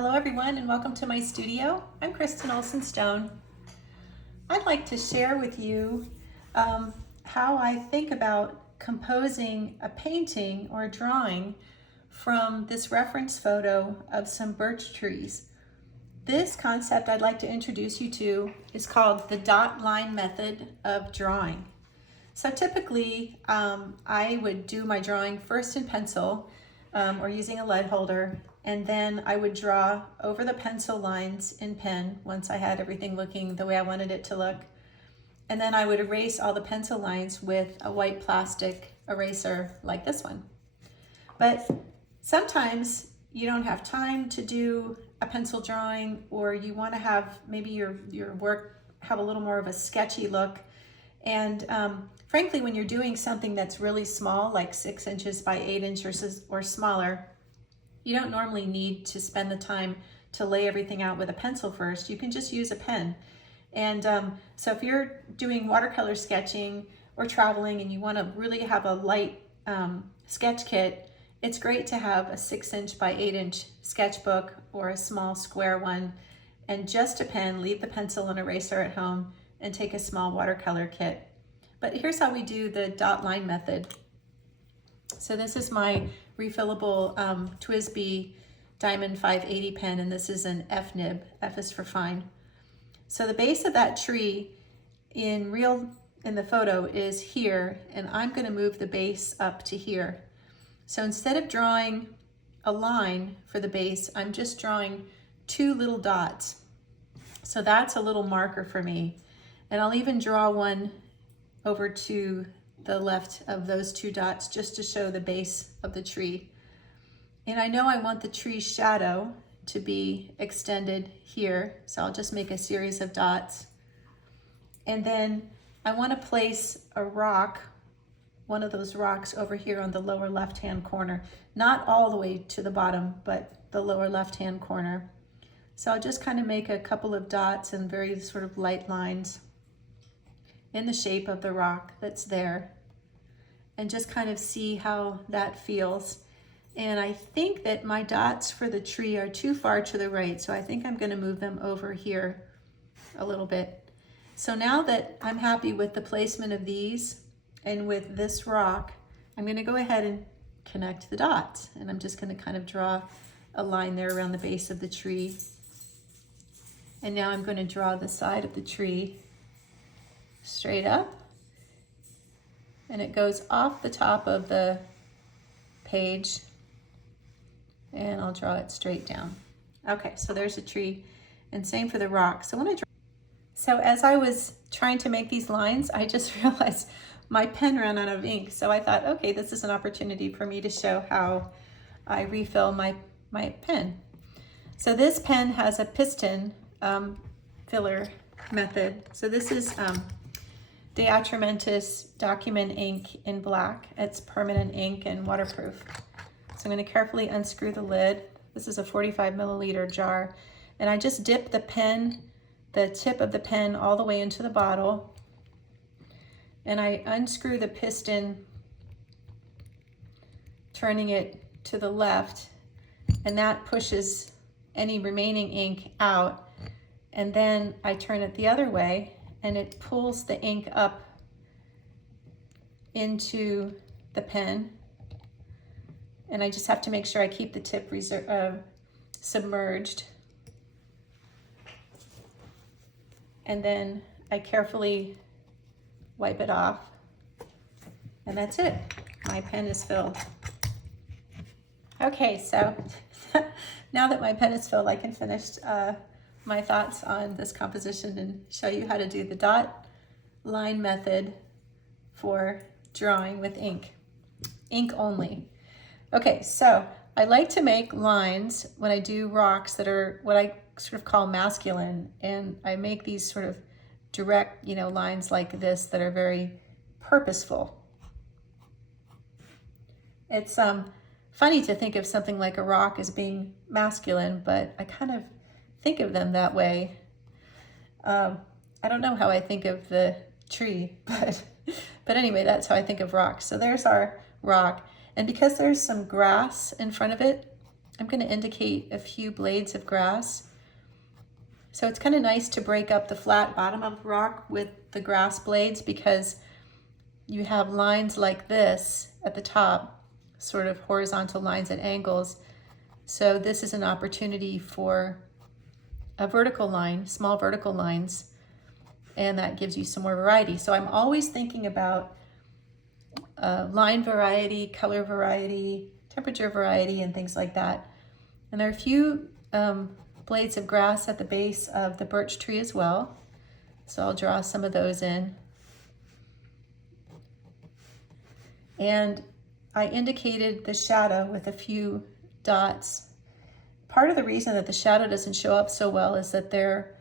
Hello everyone and welcome to my studio. I'm Kristen Olson Stone. I'd like to share with you how I think about composing a painting or a drawing from this reference photo of some birch trees. This concept I'd like to introduce you to is called the dot line method of drawing. So typically I would do my drawing first in pencil or using a lead holder, and then I would draw over the pencil lines in pen once I had everything looking the way I wanted it to look. And then I would erase all the pencil lines with a white plastic eraser like this one. But sometimes you don't have time to do a pencil drawing, or you want to have maybe your work have a little more of a sketchy look. And frankly, when you're doing something that's really small, like 6 inches by 8 inches or smaller, you don't normally need to spend the time to lay everything out with a pencil first. You can just use a pen. And so if you're doing watercolor sketching or traveling and you want to really have a light sketch kit, it's great to have a 6 inch by 8 inch sketchbook or a small square one, and just a pen. Leave the pencil and eraser at home and take a small watercolor kit. But here's how we do the dot line method. So this is my refillable TWSBI Diamond 580 pen, and this is an F nib. F is for fine. So the base of that tree in the photo is here, and I'm going to move the base up to here. So instead of drawing a line for the base, I'm just drawing 2 little dots. So that's a little marker for me. And I'll even draw one over to the left of those 2 dots just to show the base of the tree. And I know I want the tree shadow to be extended here, so I'll just make a series of dots. And then I want to place a rock, one of those rocks over here on the lower left-hand corner, not all the way to the bottom, but the lower left-hand corner. So I'll just kind of make a couple of dots and very sort of light lines in the shape of the rock that's there, and just kind of see how that feels. And I think that my dots for the tree are too far to the right, so I think I'm going to move them over here a little bit. So now that I'm happy with the placement of these and with this rock, I'm going to go ahead and connect the dots, and I'm just going to kind of draw a line there around the base of the tree. And now I'm going to draw the side of the tree straight up, and it goes off the top of the page, and I'll draw it straight down. Okay, so there's a tree, and same for the rock. So as I was trying to make these lines, I just realized my pen ran out of ink. So I thought, okay, this is an opportunity for me to show how I refill my pen. So this pen has a piston filler method. So this is De Atramentis Document ink in black. It's permanent ink and waterproof. So I'm going to carefully unscrew the lid. This is a 45 milliliter jar, and I just dip the pen, the tip of the pen, all the way into the bottle, and I unscrew the piston, turning it to the left, and that pushes any remaining ink out. And then I turn it the other way, and it pulls the ink up into the pen. And I just have to make sure I keep the tip submerged. And then I carefully wipe it off. And that's it. My pen is filled. Okay, so now that my pen is filled, I can finish my thoughts on this composition and show you how to do the dot line method for drawing with ink only. Okay, so I like to make lines when I do rocks that are what I sort of call masculine, and I make these sort of direct, lines like this that are very purposeful. It's funny to think of something like a rock as being masculine, but I kind of think of them that way. I don't know how I think of the tree, but anyway, that's how I think of rocks. So there's our rock. And because there's some grass in front of it, I'm going to indicate a few blades of grass. So it's kind of nice to break up the flat bottom of the rock with the grass blades, because you have lines like this at the top, sort of horizontal lines at angles. So this is an opportunity for a vertical line, small vertical lines, and that gives you some more variety. So I'm always thinking about line variety, color variety, temperature variety, and things like that. And there are a few blades of grass at the base of the birch tree as well. So I'll draw some of those in. And I indicated the shadow with a few dots. Part of the reason that the shadow doesn't show up so well is that there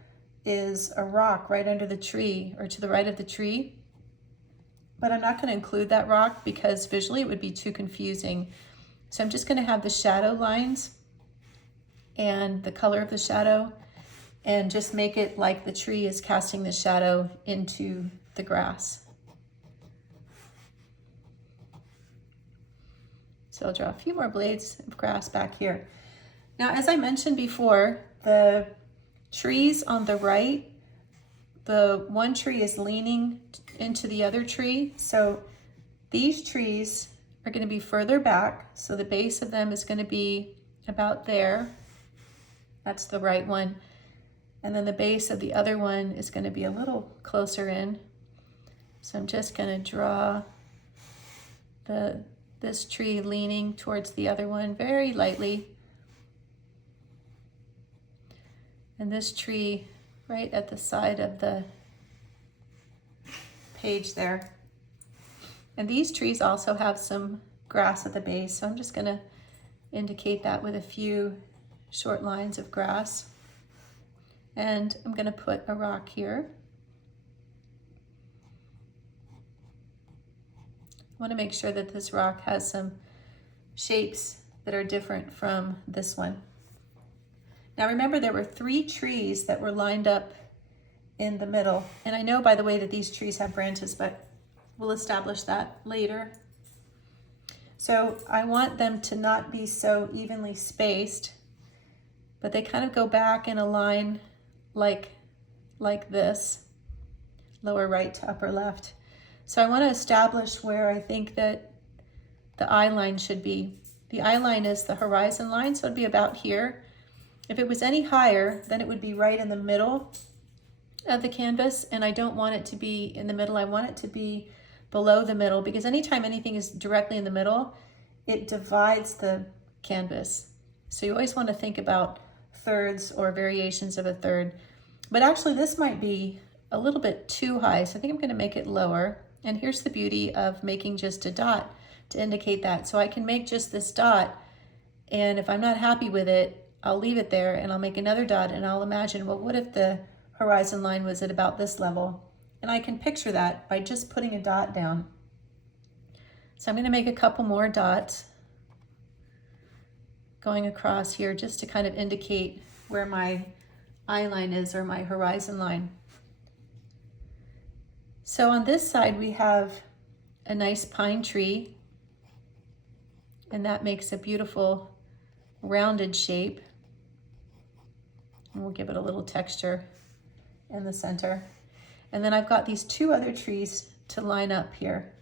is a rock right under the tree, or to the right of the tree. But I'm not going to include that rock because visually it would be too confusing. So I'm just going to have the shadow lines and the color of the shadow, and just make it like the tree is casting the shadow into the grass. So I'll draw a few more blades of grass back here. Now, as I mentioned before, the trees on the right, the one tree is leaning into the other tree. So these trees are going to be further back. So the base of them is going to be about there. That's the right one. And then the base of the other one is going to be a little closer in. So I'm just going to draw this tree leaning towards the other one very lightly. And this tree right at the side of the page there. And these trees also have some grass at the base, so I'm just going to indicate that with a few short lines of grass. And I'm going to put a rock here. I want to make sure that this rock has some shapes that are different from this one. Now remember, there were 3 trees that were lined up in the middle. And I know, by the way, that these trees have branches, but we'll establish that later. So I want them to not be so evenly spaced, but they kind of go back in a line like this, lower right to upper left. So I want to establish where I think that the eye line should be. The eye line is the horizon line, so it'd be about here. If it was any higher, then it would be right in the middle of the canvas, and I don't want it to be in the middle. I want it to be below the middle, because anytime anything is directly in the middle, it divides the canvas. So you always want to think about thirds or variations of a third. But actually this might be a little bit too high, so I think I'm going to make it lower. And here's the beauty of making just a dot to indicate that. So I can make just this dot, and if I'm not happy with it, I'll leave it there and I'll make another dot, and I'll imagine, well, what if the horizon line was at about this level? And I can picture that by just putting a dot down. So I'm going to make a couple more dots going across here just to kind of indicate where my eye line is, or my horizon line. So on this side we have a nice pine tree, and that makes a beautiful rounded shape. And we'll give it a little texture in the center. And then I've got these 2 other trees to line up here.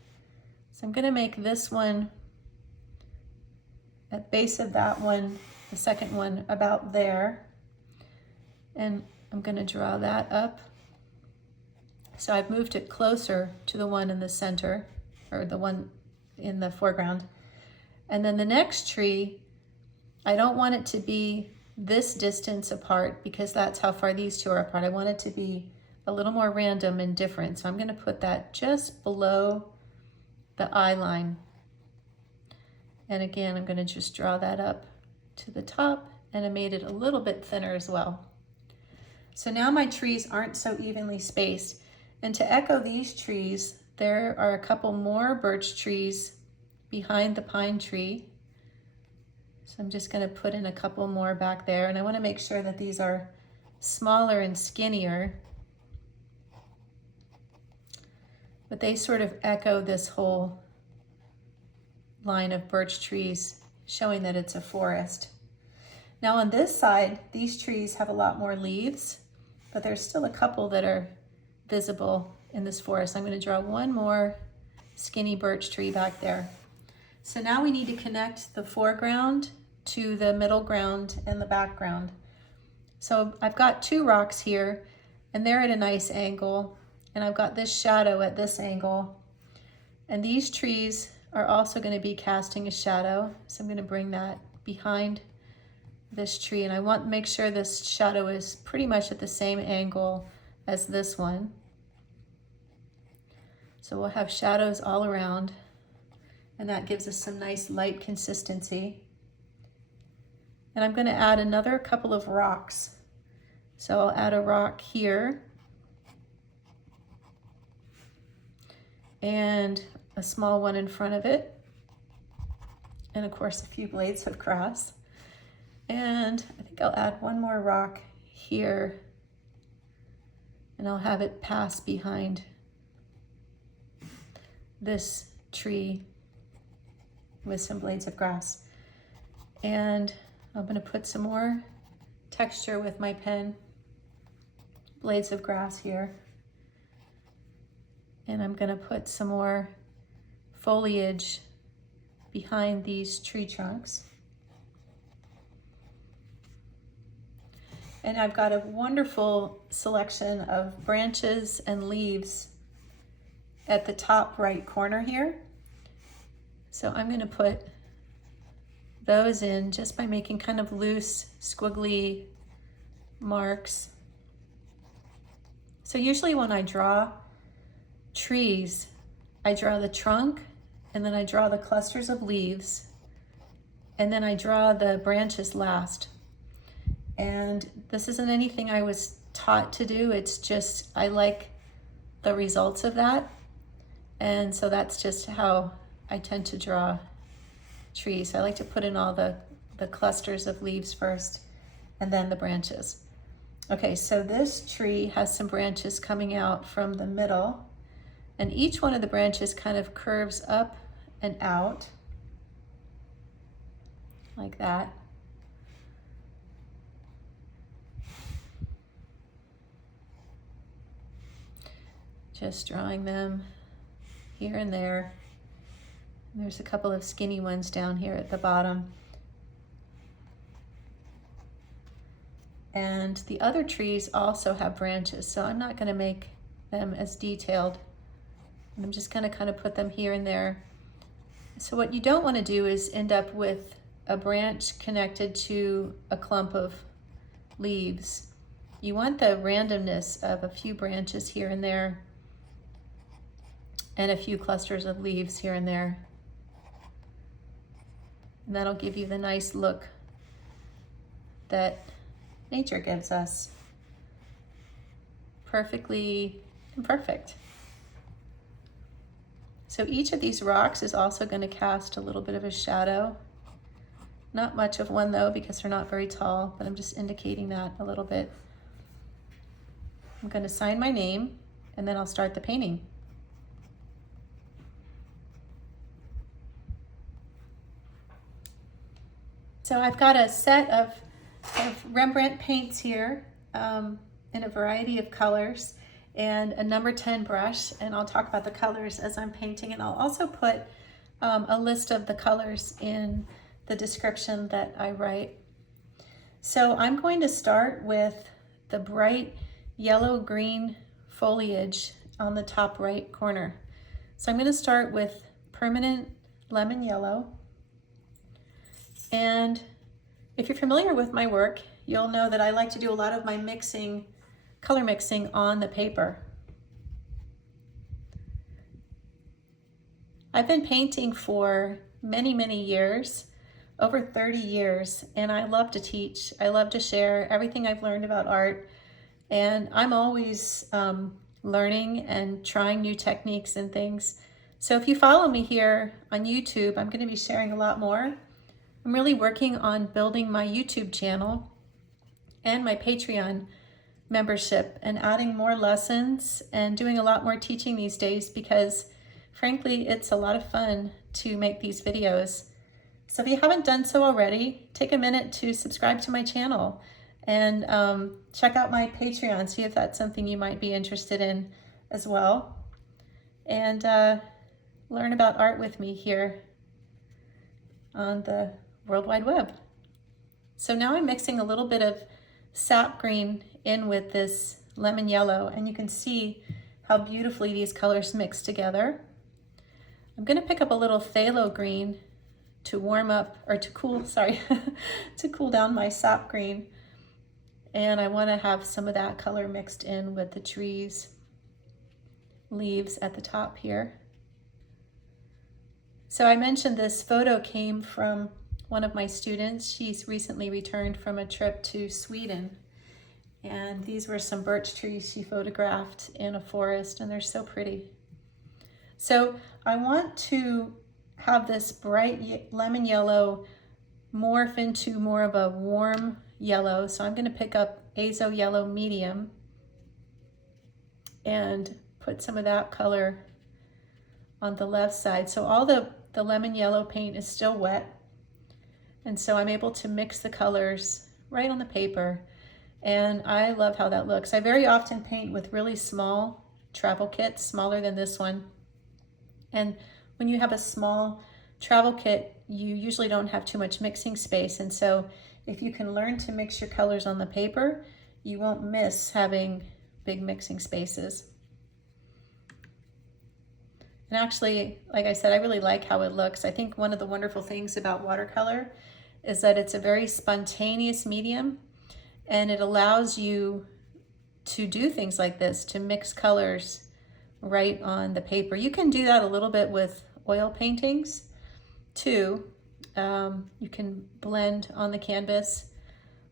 So I'm going to make this one at base of that one, the second one about there. And I'm going to draw that up. So I've moved it closer to the one in the center, or the one in the foreground. And then the next tree, I don't want it to be this distance apart, because that's how far these 2 are apart. I want it to be a little more random and different. So I'm going to put that just below the eye line. And again, I'm going to just draw that up to the top, and I made it a little bit thinner as well. So now my trees aren't so evenly spaced. And to echo these trees, there are a couple more birch trees behind the pine tree. So I'm just going to put in a couple more back there, and I want to make sure that these are smaller and skinnier, but they sort of echo this whole line of birch trees, showing that it's a forest. Now on this side, these trees have a lot more leaves, but there's still a couple that are visible in this forest. I'm going to draw one more skinny birch tree back there. So now we need to connect the foreground to the middle ground and the background. So I've got two rocks here and they're at a nice angle, and I've got this shadow at this angle, and these trees are also going to be casting a shadow. So I'm going to bring that behind this tree, and I want to make sure this shadow is pretty much at the same angle as this one. So we'll have shadows all around, and that gives us some nice light consistency. And I'm going to add another couple of rocks. So I'll add a rock here and a small one in front of it, and of course a few blades of grass. And I think I'll add one more rock here, and I'll have it pass behind this tree with some blades of grass. And I'm going to put some more texture with my pen, blades of grass here. And I'm going to put some more foliage behind these tree trunks. And I've got a wonderful selection of branches and leaves at the top right corner here. So I'm going to put those in just by making kind of loose, squiggly marks. So usually when I draw trees, I draw the trunk, and then I draw the clusters of leaves, and then I draw the branches last. And this isn't anything I was taught to do, it's just I like the results of that. And so that's just how I tend to draw trees. I like to put in all the clusters of leaves first, and then the branches. Okay, so this tree has some branches coming out from the middle, and each one of the branches kind of curves up and out like that. Just drawing them here and there. And there's a couple of skinny ones down here at the bottom. And the other trees also have branches, so I'm not going to make them as detailed. I'm just going to kind of put them here and there. So what you don't want to do is end up with a branch connected to a clump of leaves. You want the randomness of a few branches here and there, and a few clusters of leaves here and there. And that'll give you the nice look that nature gives us. Perfectly imperfect. So each of these rocks is also going to cast a little bit of a shadow. Not much of one though, because they're not very tall, but I'm just indicating that a little bit. I'm going to sign my name, and then I'll start the painting. So I've got a set of Rembrandt paints here in a variety of colors, and a number 10 brush, and I'll talk about the colors as I'm painting, and I'll also put a list of the colors in the description that I write. So I'm going to start with the bright yellow-green foliage on the top right corner. So I'm going to start with permanent lemon yellow. And if you're familiar with my work, you'll know that I like to do a lot of my mixing, color mixing on the paper. I've been painting for many, many years, over 30 years, and I love to teach. I love to share everything I've learned about art, and I'm always learning and trying new techniques and things. So if you follow me here on YouTube, I'm going to be sharing a lot more. I'm really working on building my YouTube channel and my Patreon membership and adding more lessons and doing a lot more teaching these days, because frankly, it's a lot of fun to make these videos. So if you haven't done so already, take a minute to subscribe to my channel and check out my Patreon, see if that's something you might be interested in as well. And learn about art with me here on the World Wide Web. So now I'm mixing a little bit of sap green in with this lemon yellow, and you can see how beautifully these colors mix together. I'm going to pick up a little phthalo green to warm up, or to cool, sorry, to cool down my sap green. And I want to have some of that color mixed in with the trees, leaves at the top here. So I mentioned this photo came from one of my students. She's recently returned from a trip to Sweden. And these were some birch trees she photographed in a forest, and they're so pretty. So I want to have this bright lemon yellow morph into more of a warm yellow. So I'm going to pick up azo yellow medium and put some of that color on the left side. So all the lemon yellow paint is still wet. And so I'm able to mix the colors right on the paper. And I love how that looks. I very often paint with really small travel kits, smaller than this one. And when you have a small travel kit, you usually don't have too much mixing space. And so if you can learn to mix your colors on the paper, you won't miss having big mixing spaces. And actually, like I said, I really like how it looks. I think one of the wonderful things about watercolor is that it's a very spontaneous medium, and it allows you to do things like this, to mix colors right on the paper. You can do that a little bit with oil paintings too. You can blend on the canvas,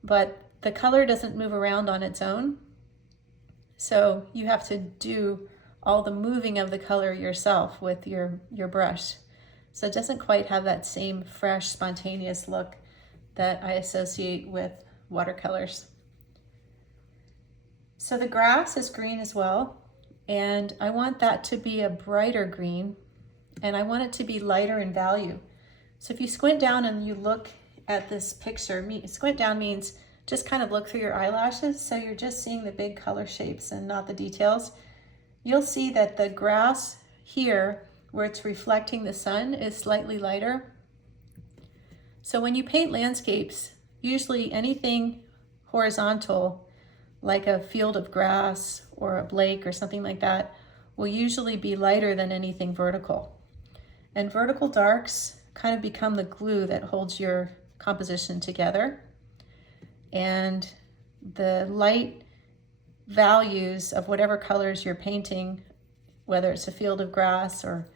but the color doesn't move around on its own. So you have to do all the moving of the color yourself with your brush. So it doesn't quite have that same fresh, spontaneous look that I associate with watercolors. So the grass is green as well, and I want that to be a brighter green, and I want it to be lighter in value. So if you squint down and you look at this picture, squint down means just kind of look through your eyelashes, so you're just seeing the big color shapes and not the details. You'll see that the grass here, where it's reflecting the sun, is slightly lighter. So when you paint landscapes, usually anything horizontal, like a field of grass or a lake or something like that, will usually be lighter than anything vertical. And vertical darks kind of become the glue that holds your composition together. And the light values of whatever colors you're painting, whether it's a field of grass or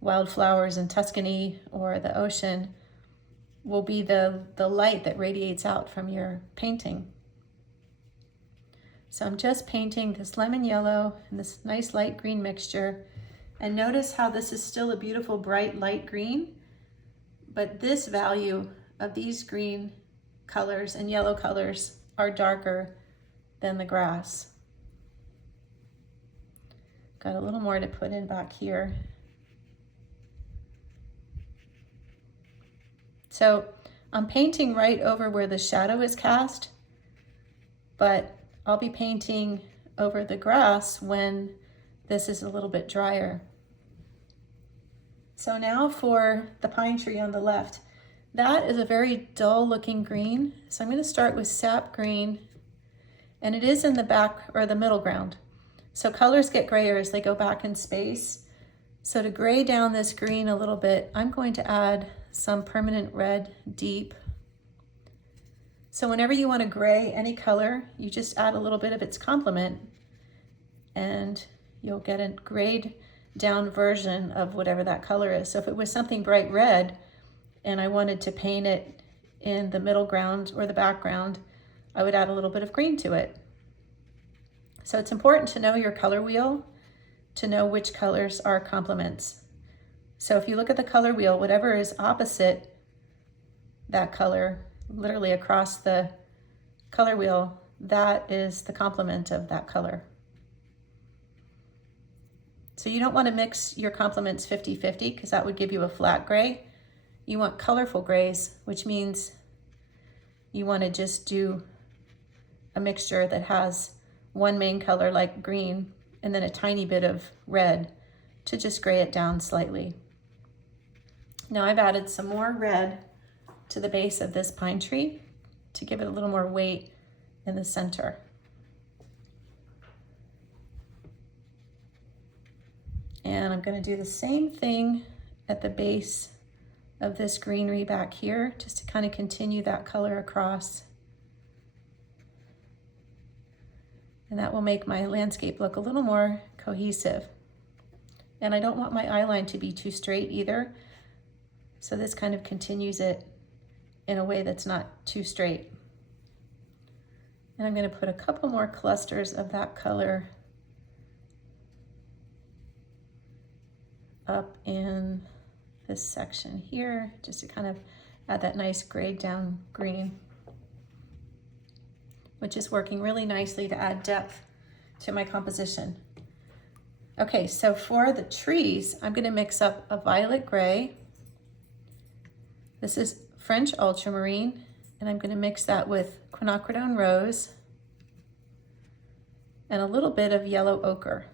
wildflowers in Tuscany or the ocean, will be the light that radiates out from your painting. So I'm just painting this lemon yellow and this nice light green mixture. And notice how this is still a beautiful, bright, light green, but this value of these green colors and yellow colors are darker than the grass. Got a little more to put in back here. So I'm painting right over where the shadow is cast, but I'll be painting over the grass when this is a little bit drier. So now for the pine tree on the left. That is a very dull looking green. So I'm going to start with sap green, and it is in the back or the middle ground. So colors get grayer as they go back in space. So to gray down this green a little bit, I'm going to add some permanent red deep. So whenever you want to gray any color, you just add a little bit of its complement and you'll get a grayed down version of whatever that color is. So if it was something bright red and I wanted to paint it in the middle ground or the background, I would add a little bit of green to it. So it's important to know your color wheel to know which colors are complements. So if you look at the color wheel, whatever is opposite that color, literally across the color wheel, that is the complement of that color. So you don't want to mix your complements 50-50 because that would give you a flat gray. you want colorful grays, which means you want to just do a mixture that has one main color like green and then a tiny bit of red to just gray it down slightly. Now I've added some more red to the base of this pine tree to give it a little more weight in the center. And I'm going to do the same thing at the base of this greenery back here, just to kind of continue that color across. And that will make my landscape look a little more cohesive. And I don't want my eye line to be too straight either. So this kind of continues it in a way that's not too straight. And I'm going to put a couple more clusters of that color up in this section here, just to kind of add that nice grayed down green, which is working really nicely to add depth to my composition. Okay, so for the trees, I'm going to mix up a violet gray. This is French ultramarine, and I'm going to mix that with Quinacridone rose and a little bit of yellow ochre.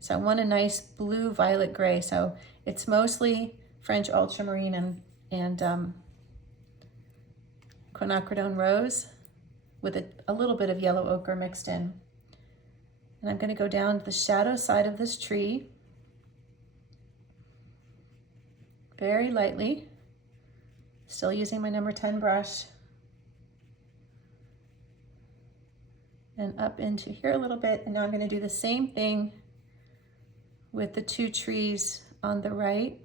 So I want a nice blue violet gray. So it's mostly French ultramarine and Quinacridone rose with a little bit of yellow ochre mixed in. And I'm going to go down to the shadow side of this tree very lightly, still using my number 10 brush, and up into here a little bit. And now I'm going to do the same thing with the two trees on the right.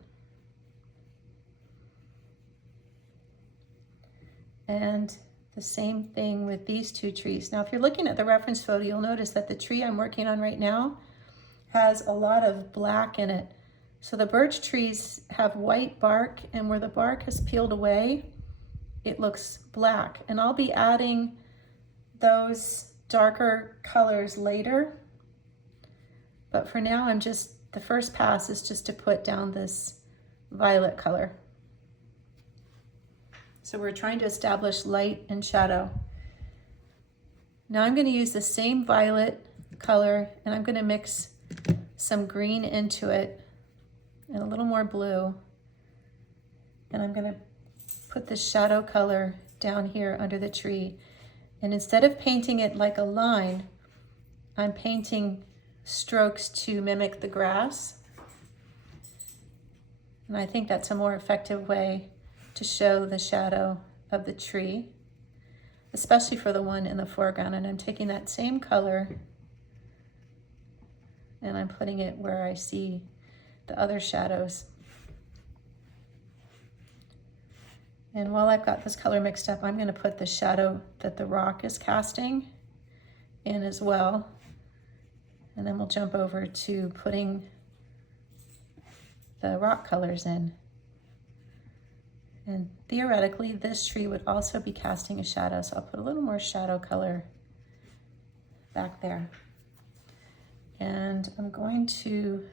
And the same thing with these two trees. Now, if you're looking at the reference photo, you'll notice that the tree I'm working on right now has a lot of black in it. So the birch trees have white bark, and where the bark has peeled away, it looks black. And I'll be adding those darker colors later. But for now, the first pass is just to put down this violet color. So we're trying to establish light and shadow. Now I'm going to use the same violet color, and I'm going to mix some green into it and a little more blue. And I'm going to put the shadow color down here under the tree. And instead of painting it like a line, I'm painting strokes to mimic the grass. And I think that's a more effective way to show the shadow of the tree, especially for the one in the foreground. And I'm taking that same color and I'm putting it where I see the other shadows. And while I've got this color mixed up, I'm going to put the shadow that the rock is casting in as well. And then we'll jump over to putting the rock colors in. And theoretically, this tree would also be casting a shadow, so I'll put a little more shadow color back there. And I'm going to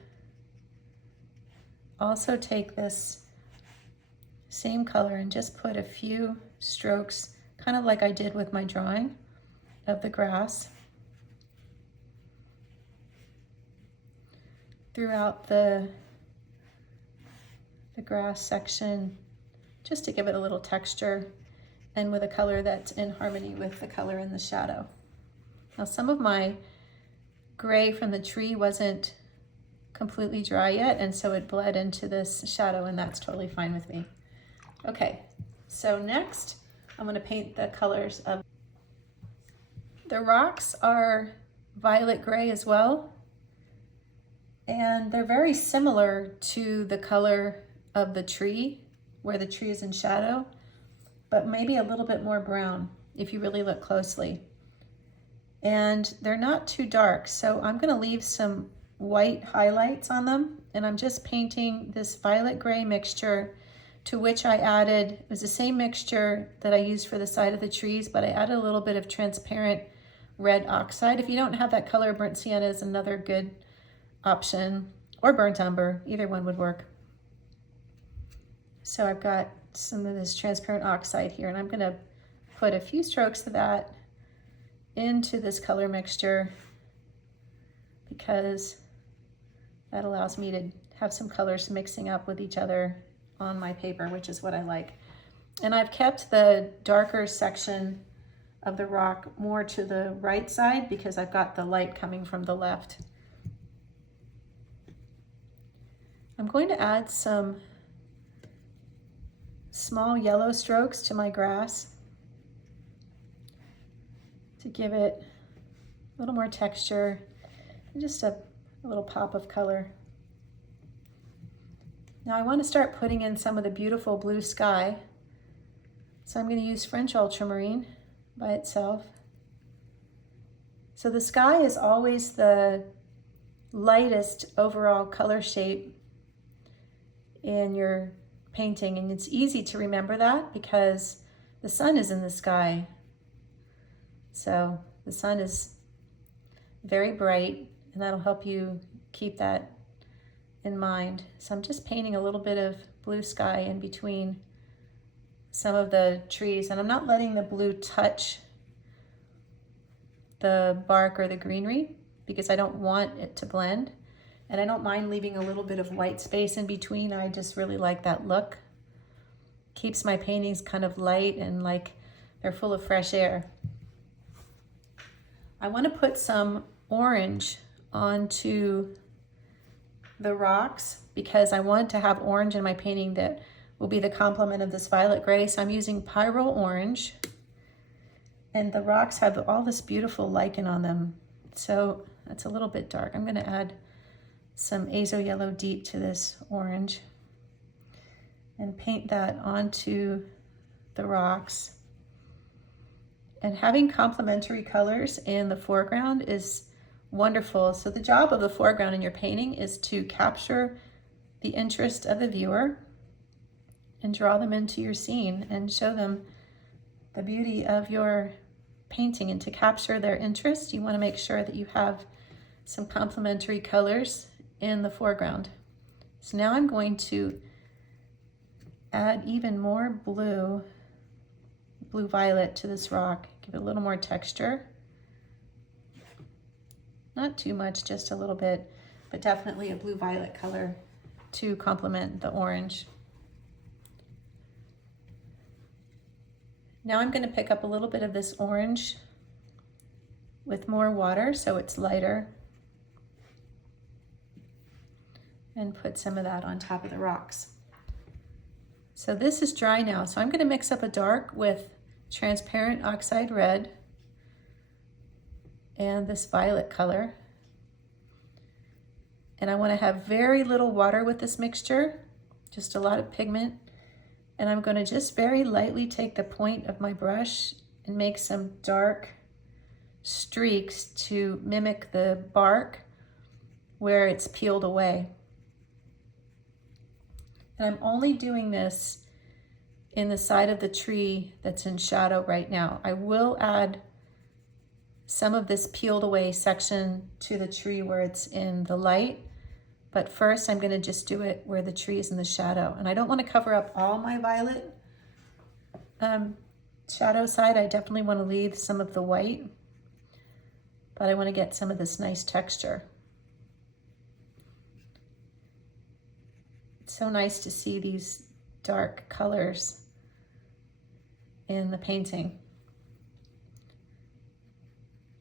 also take this same color and just put a few strokes, kind of like I did with my drawing of the grass, throughout the grass section, just to give it a little texture and with a color that's in harmony with the color in the shadow. Now, some of my gray from the tree wasn't completely dry yet, and so it bled into this shadow, and that's totally fine with me. Okay, so next I'm going to paint the colors of the rocks. Are violet gray as well, and they're very similar to the color of the tree, where the tree is in shadow, but maybe a little bit more brown if you really look closely. And they're not too dark, so I'm going to leave some white highlights on them, and I'm just painting this violet gray mixture, to which I added, it was the same mixture that I used for the side of the trees, but I added a little bit of transparent red oxide. If you don't have that color, burnt sienna is another good option, or burnt umber, either one would work. So I've got some of this transparent oxide here, and I'm gonna put a few strokes of that into this color mixture because that allows me to have some colors mixing up with each other on my paper, which is what I like. And I've kept the darker section of the rock more to the right side because I've got the light coming from the left. I'm going to add some small yellow strokes to my grass to give it a little more texture and just a little pop of color. Now I want to start putting in some of the beautiful blue sky. So I'm going to use French ultramarine by itself. So the sky is always the lightest overall color shape in your painting, and it's easy to remember that because the sun is in the sky. So the sun is very bright, and that'll help you keep that in mind. So I'm just painting a little bit of blue sky in between some of the trees, and I'm not letting the blue touch the bark or the greenery because I don't want it to blend. And I don't mind leaving a little bit of white space in between. I just really like that look. Keeps my paintings kind of light and like they're full of fresh air. I want to put some orange onto the rocks because I want to have orange in my painting that will be the complement of this violet gray. So I'm using Pyrole orange, and the rocks have all this beautiful lichen on them. So that's a little bit dark. I'm going to add some azo yellow deep to this orange and paint that onto the rocks. And having complementary colors in the foreground is wonderful. So the job of the foreground in your painting is to capture the interest of the viewer and draw them into your scene and show them the beauty of your painting. And to capture their interest, you want to make sure that you have some complementary colors in the foreground. So now I'm going to add even more blue violet to this rock, give it a little more texture. Not too much, just a little bit, but definitely a blue violet color to complement the orange. Now I'm going to pick up a little bit of this orange with more water so it's lighter, and put some of that on top of the rocks. So this is dry now. So I'm going to mix up a dark with transparent oxide red and this violet color. And I want to have very little water with this mixture, just a lot of pigment. And I'm going to just very lightly take the point of my brush and make some dark streaks to mimic the bark where it's peeled away. And I'm only doing this in the side of the tree that's in shadow right now. I will add some of this peeled away section to the tree where it's in the light, but first I'm going to just do it where the tree is in the shadow. And I don't want to cover up all my violet shadow side. I definitely want to leave some of the white, but I want to get some of this nice texture. So nice to see these dark colors in the painting.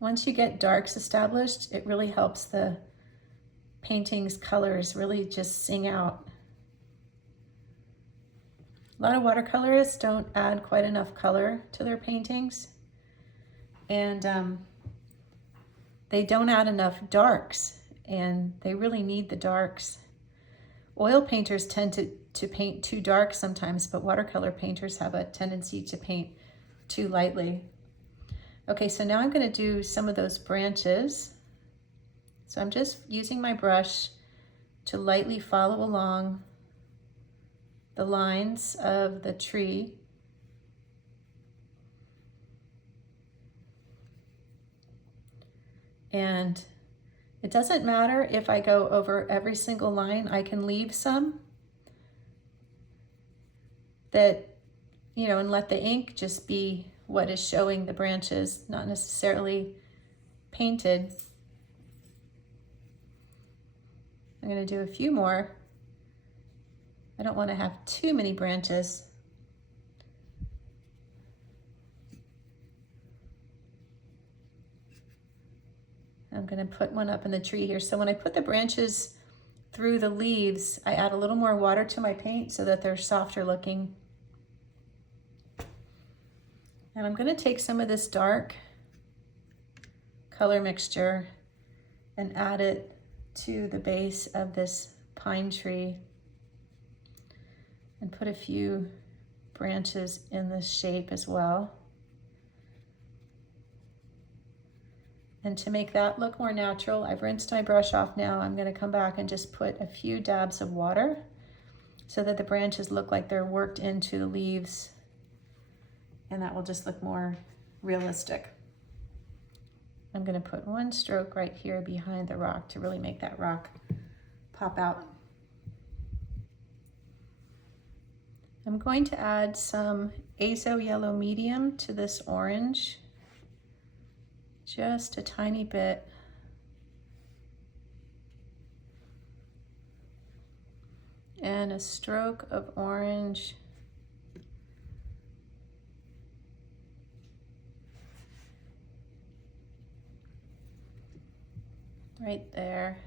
Once you get darks established, it really helps the painting's colors really just sing out. A lot of watercolorists don't add quite enough color to their paintings, and they don't add enough darks, and they really need the darks. Oil painters tend to paint too dark sometimes, but watercolor painters have a tendency to paint too lightly. Okay, so now I'm going to do some of those branches. So I'm just using my brush to lightly follow along the lines of the tree. And it doesn't matter if I go over every single line. I can leave some that, you know, and let the ink just be what is showing the branches, not necessarily painted. I'm going to do a few more. I don't want to have too many branches. I'm going to put one up in the tree here. So when I put the branches through the leaves, I add a little more water to my paint so that they're softer looking. And I'm going to take some of this dark color mixture and add it to the base of this pine tree and put a few branches in this shape as well. And to make that look more natural, I've rinsed my brush off now. I'm going to come back and just put a few dabs of water so that the branches look like they're worked into the leaves, and that will just look more realistic. I'm going to put one stroke right here behind the rock to really make that rock pop out. I'm going to add some azo yellow medium to this orange. Just a tiny bit. And a stroke of orange. Right there.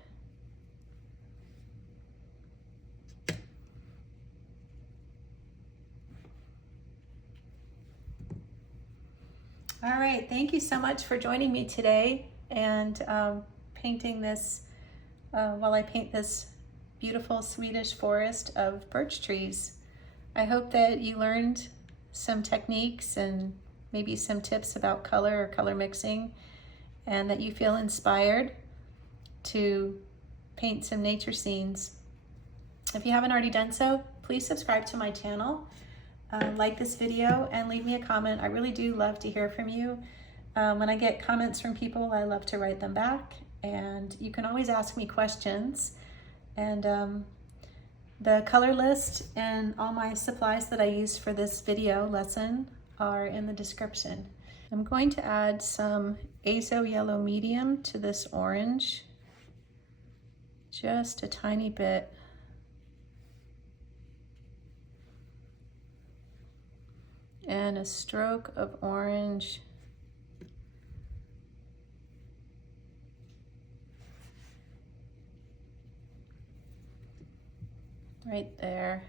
All right, thank you so much for joining me today and painting this, while I paint this beautiful Swedish forest of birch trees. I hope that you learned some techniques and maybe some tips about color or color mixing, and that you feel inspired to paint some nature scenes. If you haven't already done so, please subscribe to my channel. Like this video and leave me a comment. I really do love to hear from you. When I get comments from people, I love to write them back, and you can always ask me questions. And the color list and all my supplies that I used for this video lesson are in the description. I'm going to add some azo yellow medium to this orange, just a tiny bit. And a stroke of orange. Right there.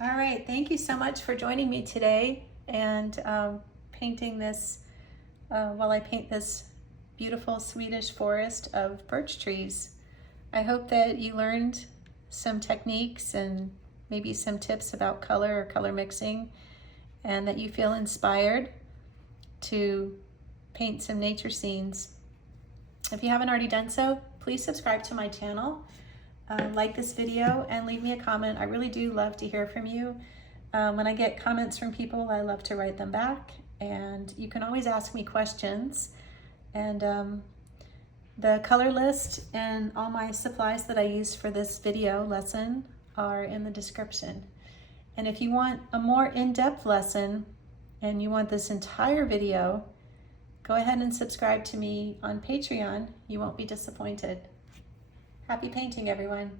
All right, thank you so much for joining me today and painting this, while I paint this beautiful Swedish forest of birch trees. I hope that you learned some techniques and maybe some tips about color or color mixing, and that you feel inspired to paint some nature scenes. If you haven't already done so, please subscribe to my channel, like this video, and leave me a comment. I really do love to hear from you. When I get comments from people, I love to write them back, and you can always ask me questions. And the color list and all my supplies that I used for this video lesson are in the description. And if you want a more in-depth lesson and you want this entire video, go ahead and subscribe to me on Patreon. You won't be disappointed. Happy painting, everyone.